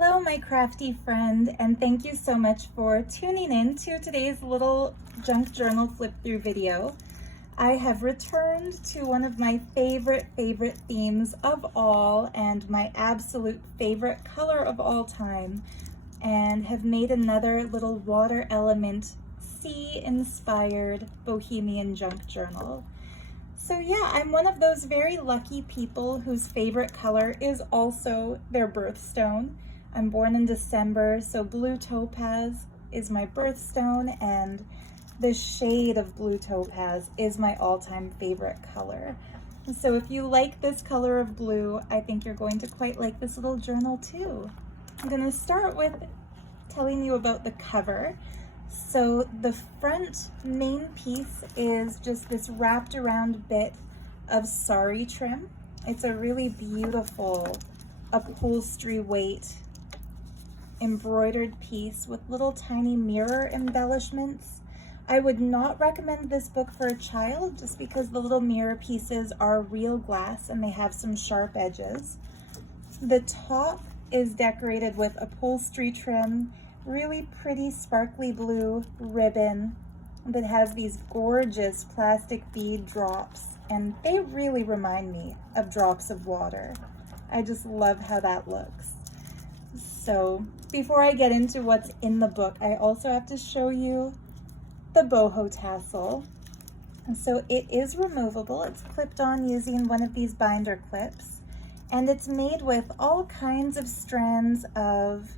Hello, my crafty friend, and thank you so much for tuning in to today's little junk journal flip through video. I have returned to one of my favorite themes of all and my absolute favorite color of all time, and have made another little water element sea inspired Bohemian junk journal. So yeah, I'm one of those very lucky people whose favorite color is also their birthstone. I'm born in December, so blue topaz is my birthstone, and the shade of blue topaz is my all-time favorite color. So if you like this color of blue, I think you're going to quite like this little journal too. I'm going to start with telling you about the cover. So the front main piece is just this wrapped around bit of sari trim. It's a really beautiful upholstery weight embroidered piece with little tiny mirror embellishments. I would not recommend this book for a child just because the little mirror pieces are real glass and they have some sharp edges. The top is decorated with upholstery trim, really pretty sparkly blue ribbon that has these gorgeous plastic bead drops, and they really remind me of drops of water. I just love how that looks. So before I get into what's in the book, I also have to show you the boho tassel. And so it is removable. It's clipped on using one of these binder clips, and it's made with all kinds of strands of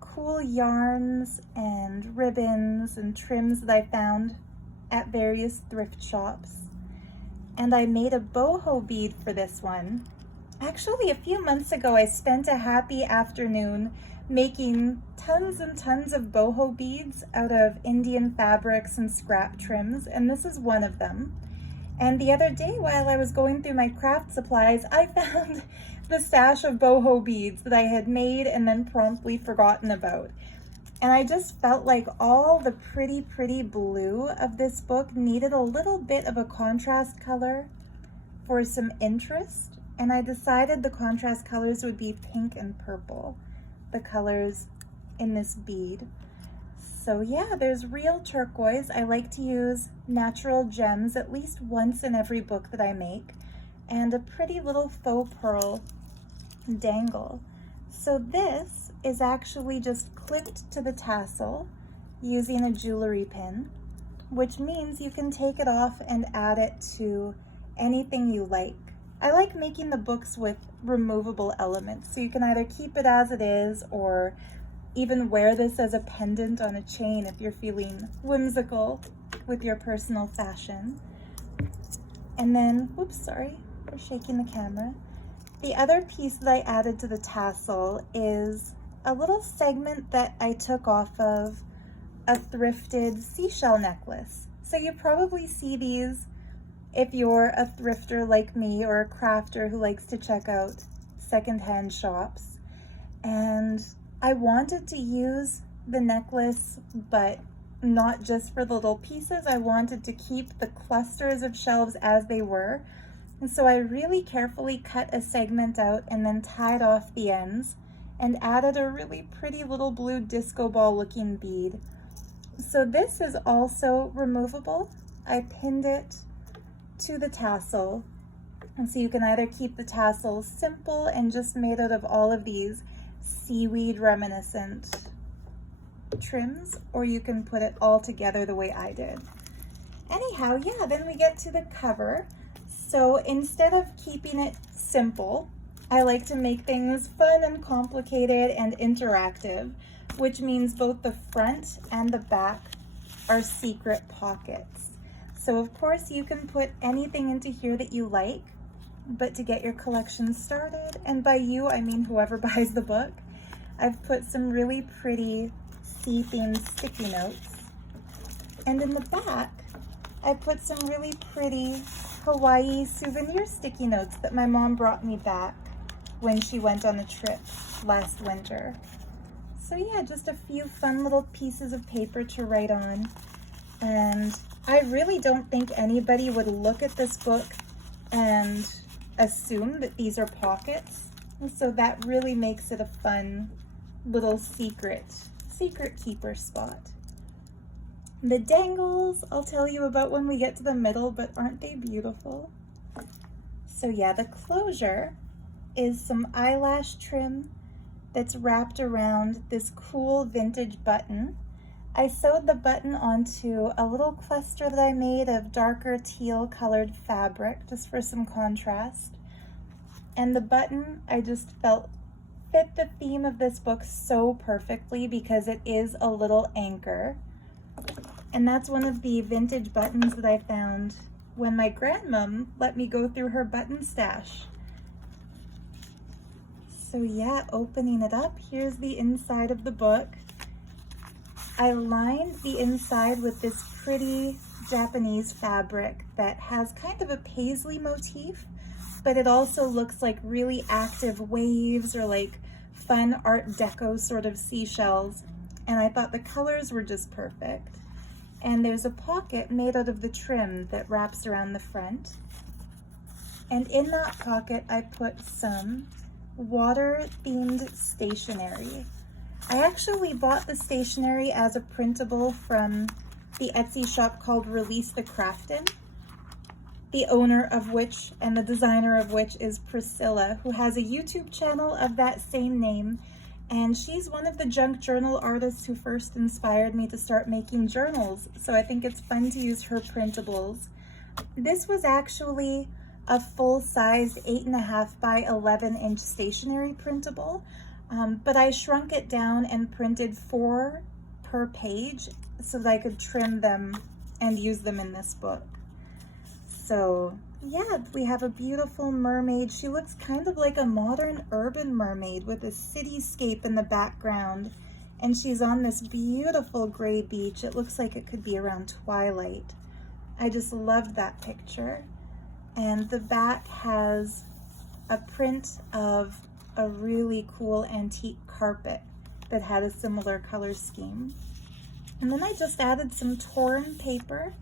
cool yarns and ribbons and trims that I found at various thrift shops. And I made a boho bead for this one. Actually, a few months ago, I spent a happy afternoon making tons and tons of boho beads out of Indian fabrics and scrap trims, and this is one of them. And the other day, while I was going through my craft supplies, I found the stash of boho beads that I had made and then promptly forgotten about. And I just felt like all the pretty blue of this book needed a little bit of a contrast color for some interest. And I decided the contrast colors would be pink and purple, the colors in this bead. So yeah, there's real turquoise. I like to use natural gems at least once in every book that I make, and a pretty little faux pearl dangle. So this is actually just clipped to the tassel using a jewelry pin, which means you can take it off and add it to anything you like. I like making the books with removable elements, so you can either keep it as it is or even wear this as a pendant on a chain if you're feeling whimsical with your personal fashion. And then, oops, sorry, we're shaking the camera. The other piece that I added to the tassel is a little segment that I took off of a thrifted seashell necklace. So you probably see these if you're a thrifter like me or a crafter who likes to check out secondhand shops. And I wanted to use the necklace, but not just for the little pieces. I wanted to keep the clusters of shelves as they were. And so I really carefully cut a segment out and then tied off the ends and added a really pretty little blue disco ball looking bead. So this is also removable. I pinned it to the tassel, and so you can either keep the tassel simple and just made out of all of these seaweed reminiscent trims, or you can put it all together the way I did. Anyhow, yeah, then we get to the cover. So instead of keeping it simple, I like to make things fun and complicated and interactive, which means both the front and the back are secret pockets. So of course you can put anything into here that you like, but to get your collection started, and by you I mean whoever buys the book, I've put some really pretty sea-themed sticky notes. And in the back, I put some really pretty Hawaii souvenir sticky notes that my mom brought me back when she went on a trip last winter. So yeah, just a few fun little pieces of paper to write on. And I really don't think anybody would look at this book and assume that these are pockets. So that really makes it a fun little secret keeper spot. The dangles, I'll tell you about when we get to the middle, but aren't they beautiful? So yeah, the closure is some eyelash trim that's wrapped around this cool vintage button. I sewed the button onto a little cluster that I made of darker teal colored fabric, just for some contrast. And the button, I just felt fit the theme of this book so perfectly because it is a little anchor. And that's one of the vintage buttons that I found when my grandmom let me go through her button stash. So yeah, opening it up, here's the inside of the book. I lined the inside with this pretty Japanese fabric that has kind of a paisley motif, but it also looks like really active waves or like fun Art Deco sort of seashells. And I thought the colors were just perfect. And there's a pocket made out of the trim that wraps around the front. And in that pocket, I put some water-themed stationery. I actually bought the stationery as a printable from the Etsy shop called Release the Craftin', the owner of which and the designer of which is Priscilla, who has a YouTube channel of that same name. And she's one of the junk journal artists who first inspired me to start making journals. So I think it's fun to use her printables. This was actually a full-size 8.5 by 11-inch stationery printable, but I shrunk it down and printed 4 per page so that I could trim them and use them in this book. So yeah, we have a beautiful mermaid. She looks kind of like a modern urban mermaid with a cityscape in the background, and she's on this beautiful gray beach. It looks like it could be around twilight. I just loved that picture. And the back has a print of a really cool antique carpet that had a similar color scheme. And then I just added some torn paper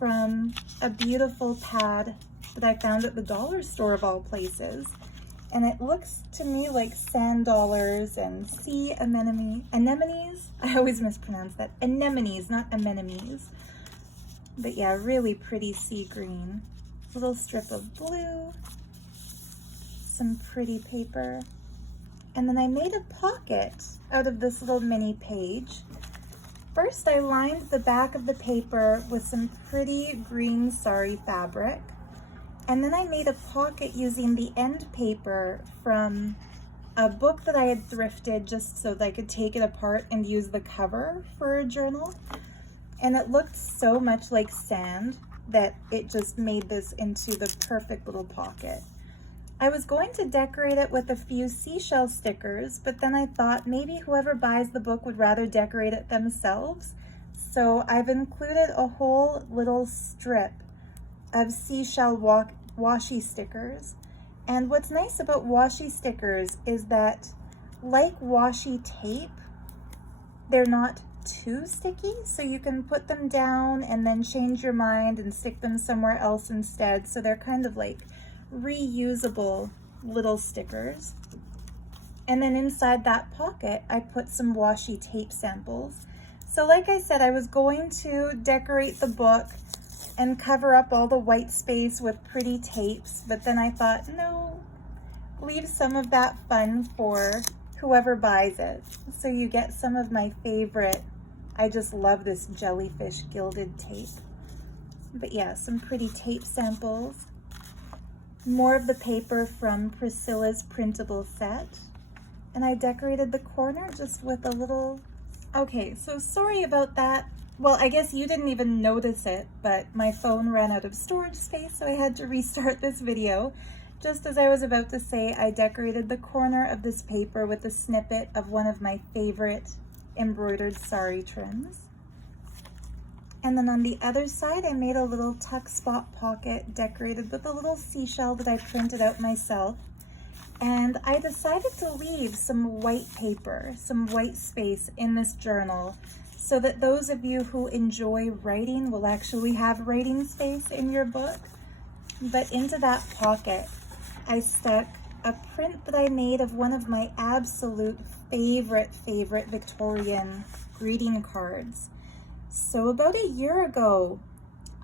from a beautiful pad that I found at the dollar store of all places. And it looks to me like sand dollars and sea anemones. I always mispronounce that. Anemones, not anemones. But yeah, really pretty sea green. Little strip of blue, some pretty paper. And then I made a pocket out of this little mini page. First, I lined the back of the paper with some pretty green sari fabric. And then I made a pocket using the end paper from a book that I had thrifted just so that I could take it apart and use the cover for a journal. And it looked so much like sand that it just made this into the perfect little pocket. I was going to decorate it with a few seashell stickers, but then I thought maybe whoever buys the book would rather decorate it themselves. So I've included a whole little strip of seashell washi stickers. And what's nice about washi stickers is that, like washi tape, they're not too sticky, so you can put them down and then change your mind and stick them somewhere else instead. So they're kind of like reusable little stickers. And then inside that pocket, I put some washi tape samples. So like I said, I was going to decorate the book and cover up all the white space with pretty tapes, but then I thought, no, leave some of that fun for whoever buys it. So you get some of my favorite, I just love this jellyfish gilded tape. But yeah, some pretty tape samples. More of the paper from Priscilla's printable set. And I decorated the corner just with a little... Okay, so sorry about that. Well, I guess you didn't even notice it, but my phone ran out of storage space, so I had to restart this video. Just as I was about to say, I decorated the corner of this paper with a snippet of one of my favorite embroidered sari trims. And then on the other side, I made a little tuck spot pocket decorated with a little seashell that I printed out myself. And I decided to leave some white paper, some white space in this journal so that those of you who enjoy writing will actually have writing space in your book. But into that pocket, I stuck a print that I made of one of my absolute favorite Victorian greeting cards. So about a year ago,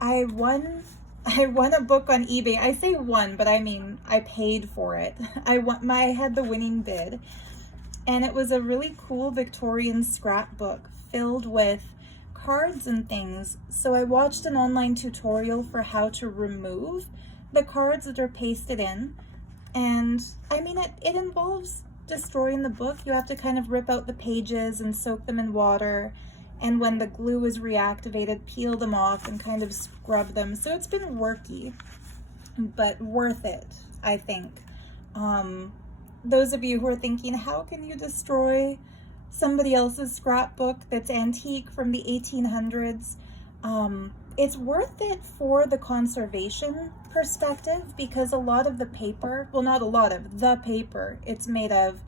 I won a book on eBay. I say won, but I mean I paid for it. I had the winning bid, and it was a really cool Victorian scrapbook filled with cards and things. So I watched an online tutorial for how to remove the cards that are pasted in, and I mean it involves destroying the book. You have to kind of rip out the pages and soak them in water, and when the glue is reactivated, peel them off and kind of scrub them. So it's been worky, but worth it, I think. Those of you who are thinking, how can you destroy somebody else's scrapbook that's antique from the 1800s? It's worth it for the conservation perspective, because a lot of the paper, well, not a lot of, the paper it's made of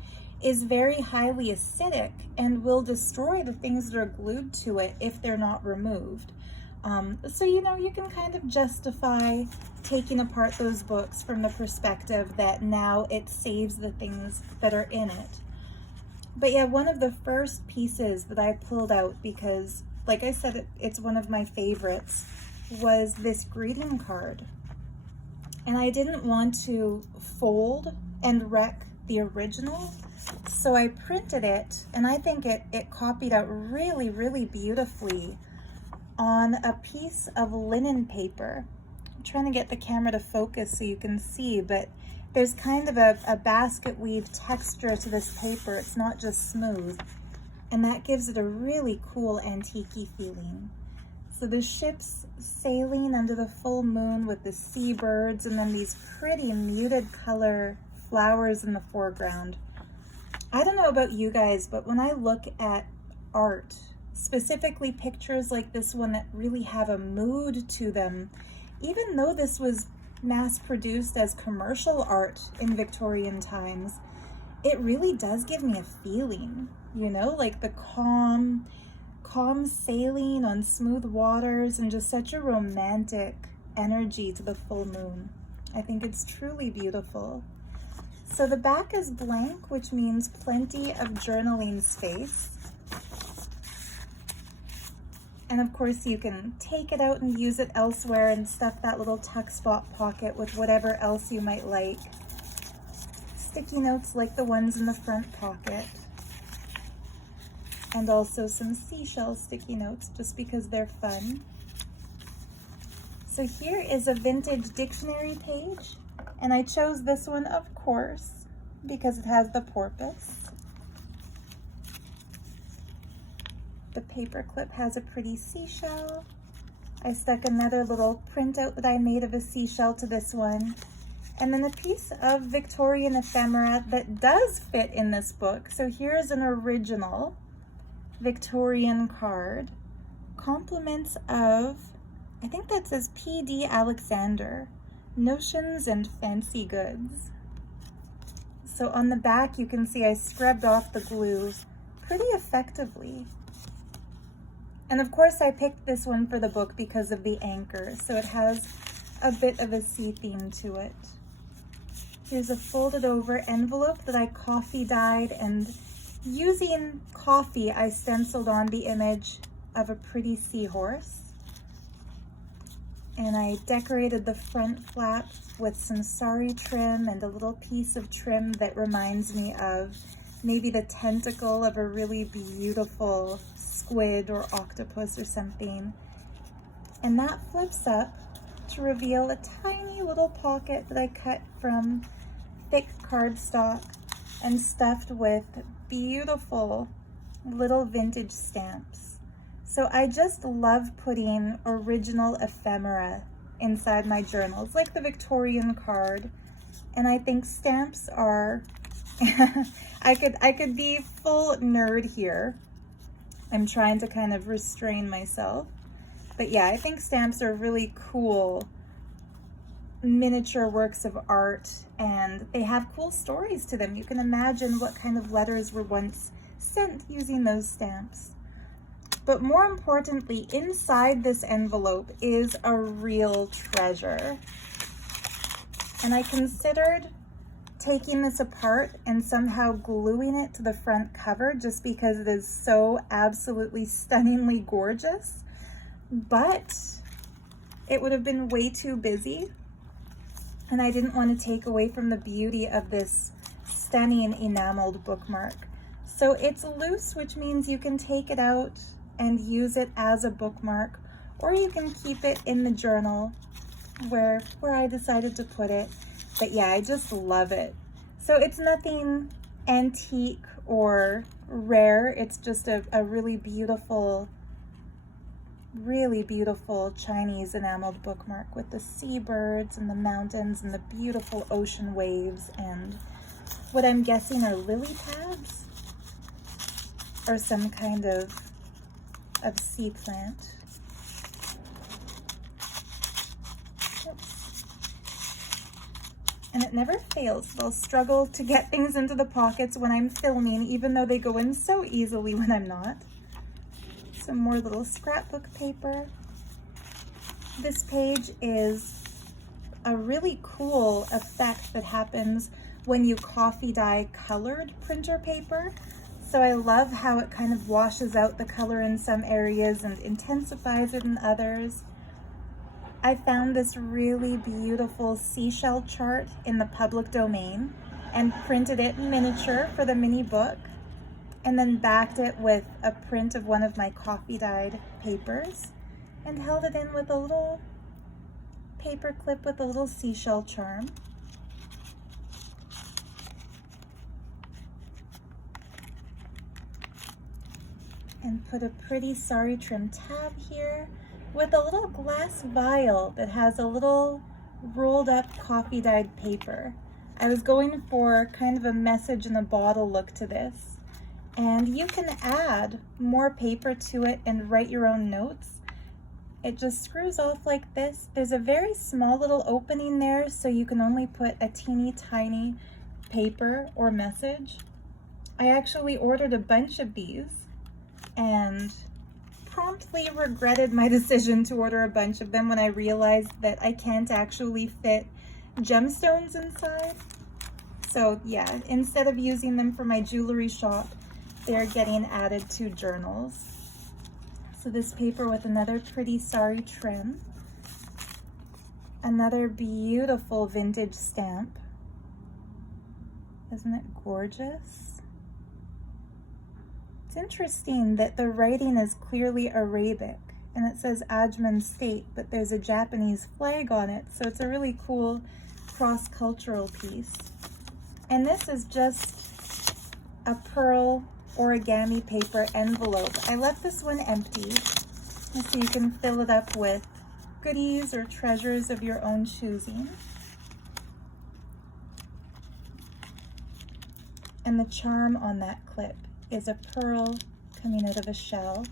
is very highly acidic and will destroy the things that are glued to it if they're not removed. So, you know, you can kind of justify taking apart those books from the perspective that now it saves the things that are in it. But yeah, one of the first pieces that I pulled out, because like I said, it's one of my favorites, was this greeting card. And I didn't want to fold and wreck the original, so I printed it, and I think it copied out really beautifully on a piece of linen paper. I'm trying to get the camera to focus so you can see, but there's kind of a basket weave texture to this paper. It's not just smooth, and that gives it a really cool antique-y feeling. So the ship's sailing under the full moon with the seabirds, and then these pretty muted color flowers in the foreground. I don't know about you guys, but when I look at art, specifically pictures like this one that really have a mood to them, even though this was mass-produced as commercial art in Victorian times, it really does give me a feeling, you know, like the calm sailing on smooth waters, and just such a romantic energy to the full moon. I think it's truly beautiful. So the back is blank, which means plenty of journaling space. And of course you can take it out and use it elsewhere and stuff that little tuck spot pocket with whatever else you might like. Sticky notes like the ones in the front pocket. And also some seashell sticky notes just because they're fun. So here is a vintage dictionary page, and I chose this one, of course, because it has the porpoise. The paper clip has a pretty seashell. I stuck another little printout that I made of a seashell to this one. And then a piece of Victorian ephemera that does fit in this book. So here's an original Victorian card. Compliments of, I think that says P.D. Alexander, Notions and Fancy Goods. So on the back you can see I scrubbed off the glue pretty effectively. And of course I picked this one for the book because of the anchor, so it has a bit of a sea theme to it. Here's a folded over envelope that I coffee dyed, and using coffee I stenciled on the image of a pretty seahorse. And I decorated the front flap with some sari trim and a little piece of trim that reminds me of maybe the tentacle of a really beautiful squid or octopus or something. And that flips up to reveal a tiny little pocket that I cut from thick cardstock and stuffed with beautiful little vintage stamps. So I just love putting original ephemera inside my journals, like the Victorian card. And I think stamps are, I could be full nerd here. I'm trying to kind of restrain myself. But yeah, I think stamps are really cool miniature works of art, and they have cool stories to them. You can imagine what kind of letters were once sent using those stamps. But more importantly, inside this envelope is a real treasure. And I considered taking this apart and somehow gluing it to the front cover just because it is so absolutely stunningly gorgeous, but it would have been way too busy and I didn't want to take away from the beauty of this stunning enameled bookmark. So it's loose, which means you can take it out and use it as a bookmark, or you can keep it in the journal where I decided to put it. But yeah, I just love it. So it's nothing antique or rare. It's just a really beautiful Chinese enameled bookmark with the seabirds and the mountains and the beautiful ocean waves and what I'm guessing are lily pads or some kind of sea plant. And it never fails. They'll struggle to get things into the pockets when I'm filming, even though they go in so easily when I'm not. Some more little scrapbook paper. This page is a really cool effect that happens when you coffee dye colored printer paper. So I love how it kind of washes out the color in some areas and intensifies it in others. I found this really beautiful seashell chart in the public domain and printed it in miniature for the mini book, and then backed it with a print of one of my coffee dyed papers and held it in with a little paper clip with a little seashell charm. And put a pretty sari trim tab here with a little glass vial that has a little rolled up coffee dyed paper. I was going for kind of a message in a bottle look to this. And you can add more paper to it and write your own notes. It just screws off like this. There's a very small little opening there, so you can only put a teeny tiny paper or message. I actually ordered a bunch of these and promptly regretted my decision to order a bunch of them when I realized that I can't actually fit gemstones inside. So yeah, instead of using them for my jewelry shop, they're getting added to journals. So this paper with another pretty sari trim, another beautiful vintage stamp. Isn't it gorgeous? It's interesting that the writing is clearly Arabic and it says Ajman State, but there's a Japanese flag on it, so it's a really cool cross-cultural piece. And this is just a pearl origami paper envelope. I left this one empty so you can fill it up with goodies or treasures of your own choosing. And the charm on that clip is a pearl coming out of a shell.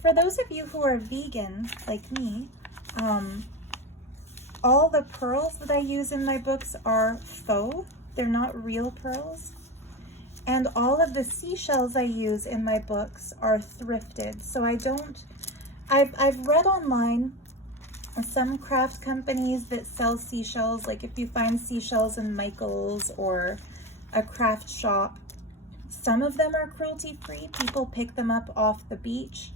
For those of you who are vegan, like me, all the pearls that I use in my books are faux. They're not real pearls. And all of the seashells I use in my books are thrifted. So I've read online some craft companies that sell seashells, like if you find seashells in Michael's or a craft shop, some of them are cruelty-free. People pick them up off the beach,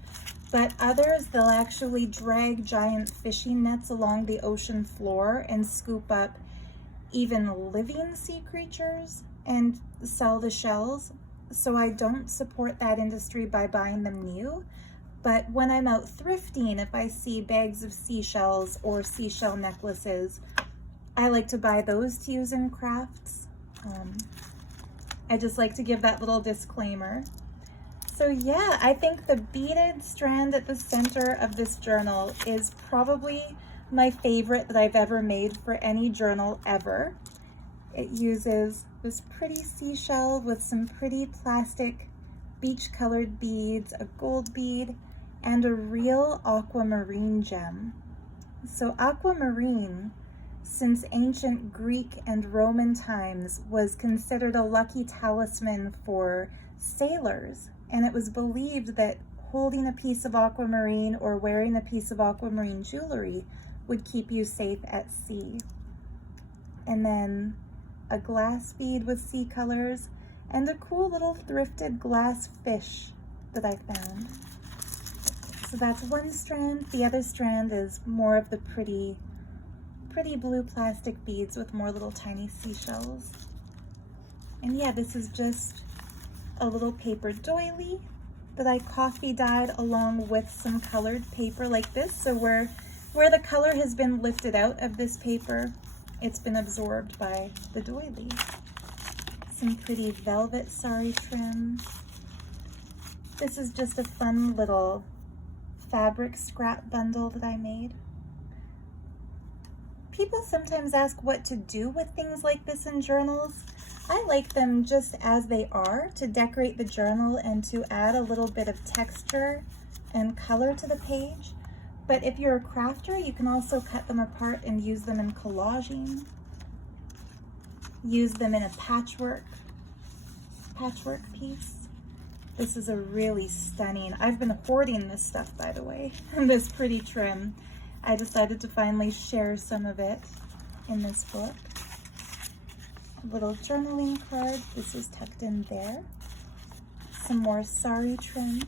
but others, they'll actually drag giant fishing nets along the ocean floor and scoop up even living sea creatures and sell the shells. So I don't support that industry by buying them new. But when I'm out thrifting, if I see bags of seashells or seashell necklaces, I like to buy those to use in crafts. I just like to give that little disclaimer. So yeah, I think the beaded strand at the center of this journal is probably my favorite that I've ever made for any journal ever. It uses this pretty seashell with some pretty plastic beach colored beads, a gold bead, and a real aquamarine gem. So aquamarine, since ancient Greek and Roman times, was considered a lucky talisman for sailors, and it was believed that holding a piece of aquamarine or wearing a piece of aquamarine jewelry would keep you safe at sea. and then a glass bead with sea colors, and a cool little thrifted glass fish that I found. So that's one strand. The other strand is more of the pretty blue plastic beads with more little tiny seashells. And yeah, this is just a little paper doily that I coffee dyed along with some colored paper like this. So where the color has been lifted out of this paper, it's been absorbed by the doily. Some pretty velvet sari trim. This is just a fun little fabric scrap bundle that I made. People sometimes ask what to do with things like this in journals. I like them just as they are, to decorate the journal and to add a little bit of texture and color to the page. But if you're a crafter, you can also cut them apart and use them in collaging. Use them in a patchwork piece. This is a really stunning, I've been hoarding this stuff, by the way, this pretty trim. I decided to finally share some of it in this book. A little journaling card. This is tucked in there. Some more sari trim.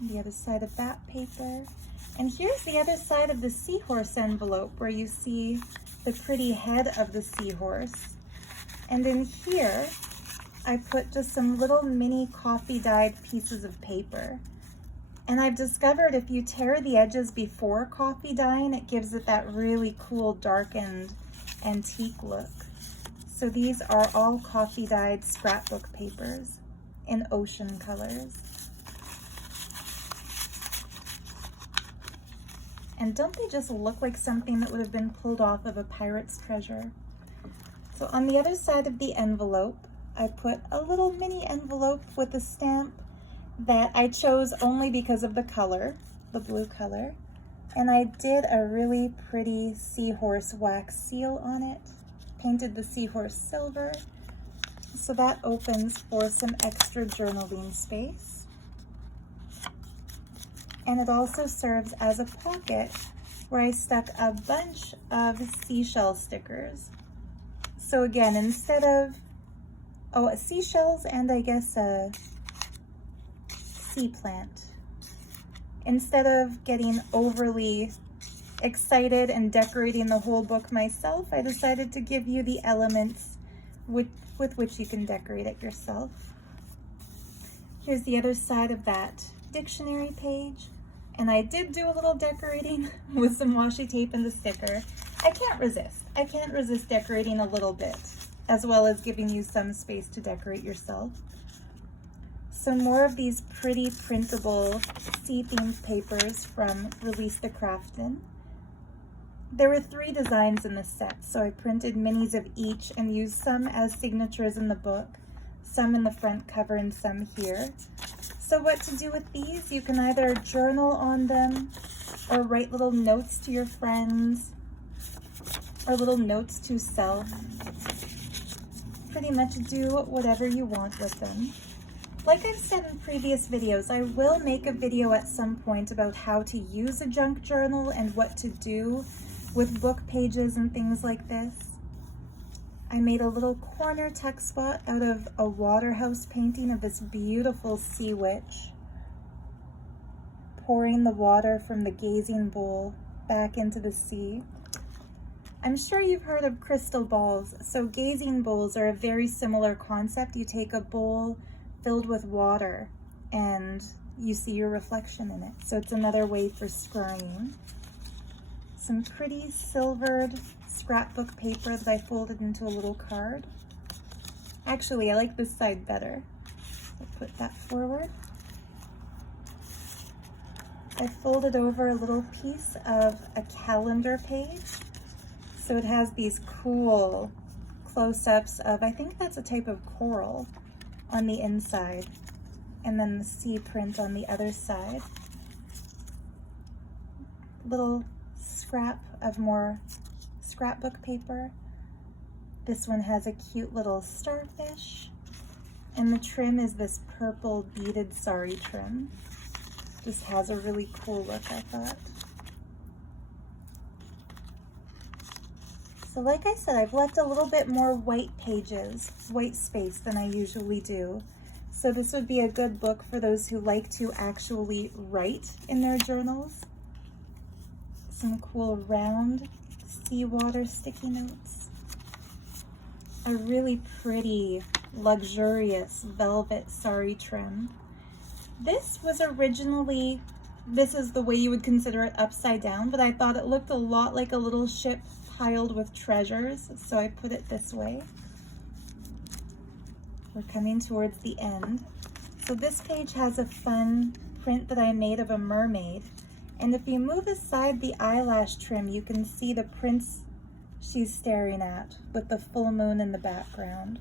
The other side of that paper. And here's the other side of the seahorse envelope where you see the pretty head of the seahorse. And in here, I put just some little mini coffee dyed pieces of paper. And I've discovered if you tear the edges before coffee dyeing, it gives it that really cool darkened antique look. So these are all coffee dyed scrapbook papers in ocean colors. And don't they just look like something that would have been pulled off of a pirate's treasure? So on the other side of the envelope, I put a little mini envelope with a stamp that I chose only because of the color, the blue color. And I did a really pretty seahorse wax seal on it, painted the seahorse silver. So that opens for some extra journaling space. And it also serves as a pocket where I stuck a bunch of seashell stickers. So again, instead of, seashells and I guess a sea plant. Instead of getting overly excited and decorating the whole book myself, I decided to give you the elements with which you can decorate it yourself. Here's the other side of that dictionary page. And I did do a little decorating with some washi tape and the sticker. I can't resist decorating a little bit, as well as giving you some space to decorate yourself. Some more of these pretty printable sea-themed papers from Release the Craftin'. There were 3 designs in this set, so I printed minis of each and used some as signatures in the book, some in the front cover and some here. So what to do with these? You can either journal on them or write little notes to your friends or little notes to self. Pretty much do whatever you want with them. Like I've said in previous videos, I will make a video at some point about how to use a junk journal and what to do with book pages and things like this. I made a little corner tuck spot out of a waterhouse painting of this beautiful sea witch, pouring the water from the gazing bowl back into the sea. I'm sure you've heard of crystal balls, so gazing bowls are a very similar concept. You take a bowl filled with water and you see your reflection in it. So it's another way for scrying. Some pretty silvered scrapbook paper that I folded into a little card. Actually, I like this side better. I'll put that forward. I folded over a little piece of a calendar page. So it has these cool close-ups of, I think that's a type of coral on the inside, and then the sea print on the other side. Little scrap of more scrapbook paper. This one has a cute little starfish, and the trim is this purple beaded sari trim. Just has a really cool look, I thought. So like I said, I've left a little bit more white pages, white space than I usually do. So this would be a good book for those who like to actually write in their journals. Some cool round seawater sticky notes. A really pretty, luxurious velvet sari trim. This was originally, this is the way you would consider it upside down, but I thought it looked a lot like a little ship piled with treasures, so I put it this way. We're coming towards the end. So this page has a fun print that I made of a mermaid. And if you move aside the eyelash trim, you can see the prince she's staring at with the full moon in the background.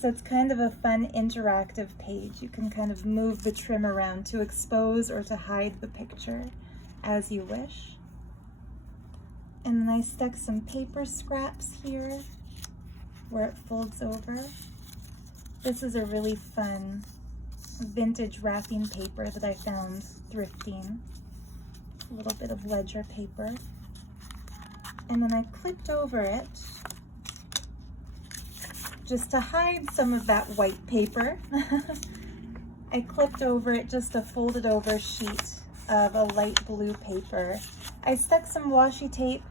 So it's kind of a fun interactive page. You can kind of move the trim around to expose or to hide the picture as you wish. And then I stuck some paper scraps here where it folds over. This is a really fun vintage wrapping paper that I found thrifting. A little bit of ledger paper. And then I clipped over it just to hide some of that white paper. I clipped over it just a folded over sheet of a light blue paper. I stuck some washi tape,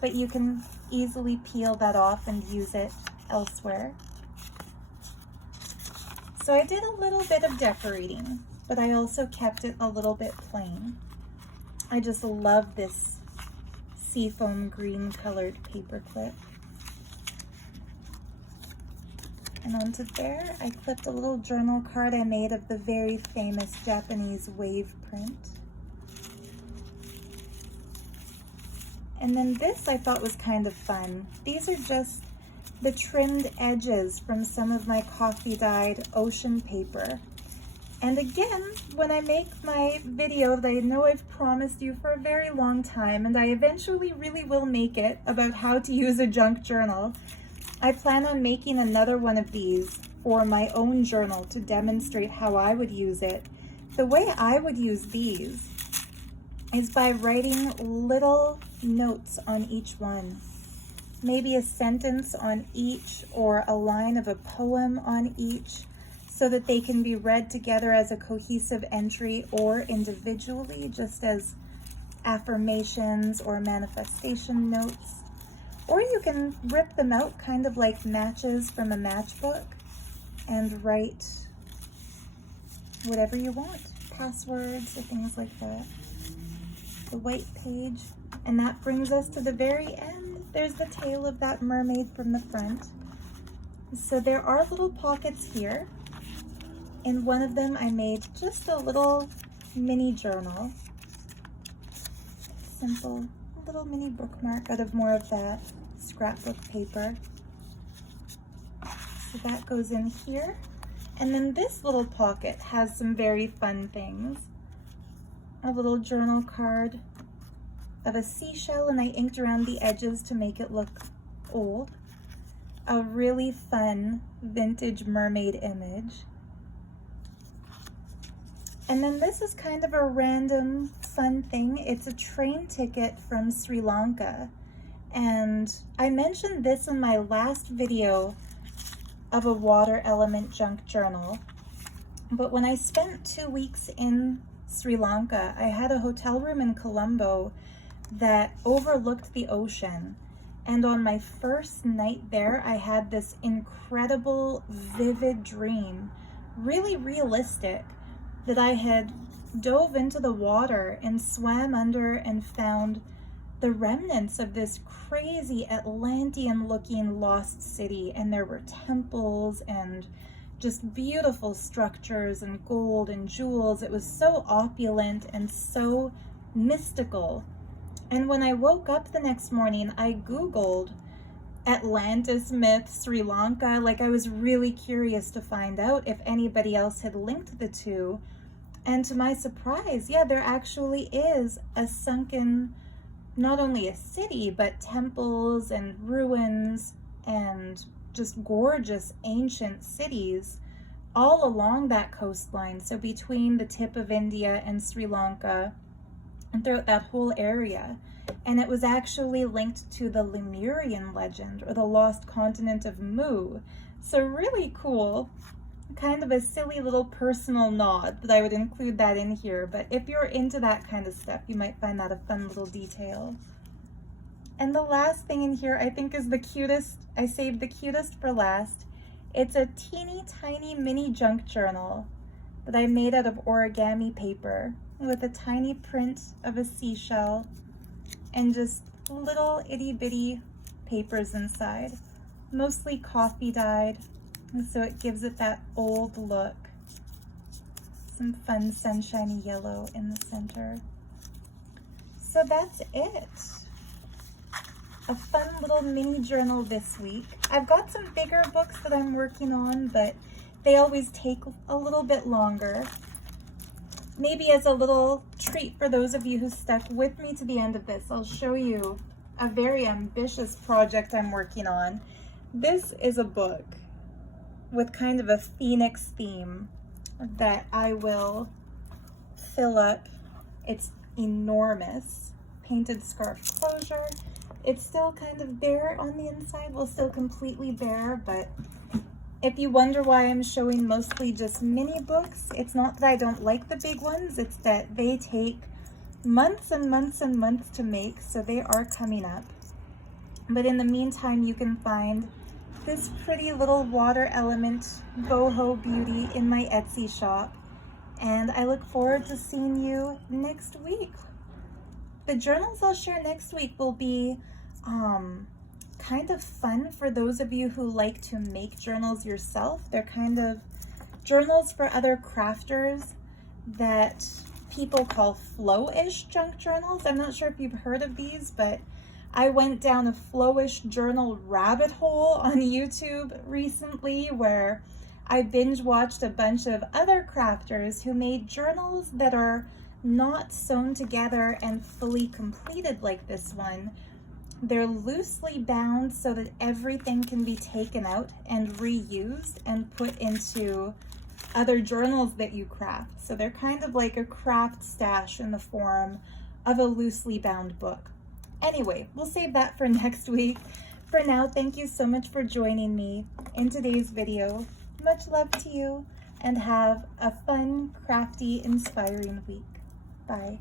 but you can easily peel that off and use it elsewhere. So I did a little bit of decorating, but I also kept it a little bit plain. I just love this seafoam green colored paper clip. And onto there, I clipped a little journal card I made of the very famous Japanese wave print. And then this I thought was kind of fun. These are just the trimmed edges from some of my coffee dyed ocean paper. And again, when I make my video that I know I've promised you for a very long time, and I eventually really will make it, about how to use a junk journal, I plan on making another one of these for my own journal to demonstrate how I would use it. The way I would use these is by writing little notes on each one. Maybe a sentence on each or a line of a poem on each, so that they can be read together as a cohesive entry or individually, just as affirmations or manifestation notes. Or you can rip them out kind of like matches from a matchbook and write whatever you want, passwords or things like that. The white page. And that brings us to the very end. There's the tail of that mermaid from the front. So there are little pockets here. In one of them, I made just a little mini journal. Simple little mini bookmark out of more of that scrapbook paper. So that goes in here. And then this little pocket has some very fun things. A little journal card of a seashell, and I inked around the edges to make it look old. A really fun vintage mermaid image. And then this is kind of a random fun thing. It's a train ticket from Sri Lanka. And I mentioned this in my last video of a water element junk journal. But when I spent 2 weeks in Sri Lanka, I had a hotel room in Colombo that overlooked the ocean. And on my first night there, I had this incredible, vivid dream, really realistic, that I had dove into the water and swam under and found the remnants of this crazy Atlantean-looking lost city. And there were temples and just beautiful structures and gold and jewels. It was so opulent and so mystical. And when I woke up the next morning, I Googled Atlantis myth, Sri Lanka. Like, I was really curious to find out if anybody else had linked the two. And to my surprise, yeah, there actually is a sunken, not only a city, but temples and ruins and just gorgeous ancient cities all along that coastline. So between the tip of India and Sri Lanka, and throughout that whole area. And it was actually linked to the Lemurian legend, or the lost continent of Mu. So really cool. Kind of a silly little personal nod that I would include that in here, but if you're into that kind of stuff, you might find that a fun little detail. And the last thing in here I think is the cutest. I saved the cutest for last. It's a teeny tiny mini junk journal that I made out of origami paper with a tiny print of a seashell and just little itty bitty papers inside, mostly coffee dyed, and so it gives it that old look. Some fun sunshiny yellow in the center. So that's it. A fun little mini journal this week. I've got some bigger books that I'm working on, but they always take a little bit longer. Maybe as a little treat for those of you who stuck with me to the end of this, I'll show you a very ambitious project I'm working on. This is a book with kind of a phoenix theme that I will fill up. It's enormous. Painted scarf closure. It's still kind of bare on the inside, well, still completely bare, but if you wonder why I'm showing mostly just mini books, it's not that I don't like the big ones, it's that they take months and months and months to make, so they are coming up. But in the meantime, you can find this pretty little water element boho beauty in my Etsy shop, and I look forward to seeing you next week. The journals I'll share next week will be kind of fun for those of you who like to make journals yourself. They're kind of journals for other crafters that people call flow-ish junk journals. I'm not sure if you've heard of these, but I went down a flow-ish journal rabbit hole on YouTube recently where I binge watched a bunch of other crafters who made journals that are not sewn together and fully completed like this one. They're loosely bound so that everything can be taken out and reused and put into other journals that you craft. So they're kind of like a craft stash in the form of a loosely bound book. Anyway, we'll save that for next week. For now, thank you so much for joining me in today's video. Much love to you, and have a fun, crafty, inspiring week. Bye.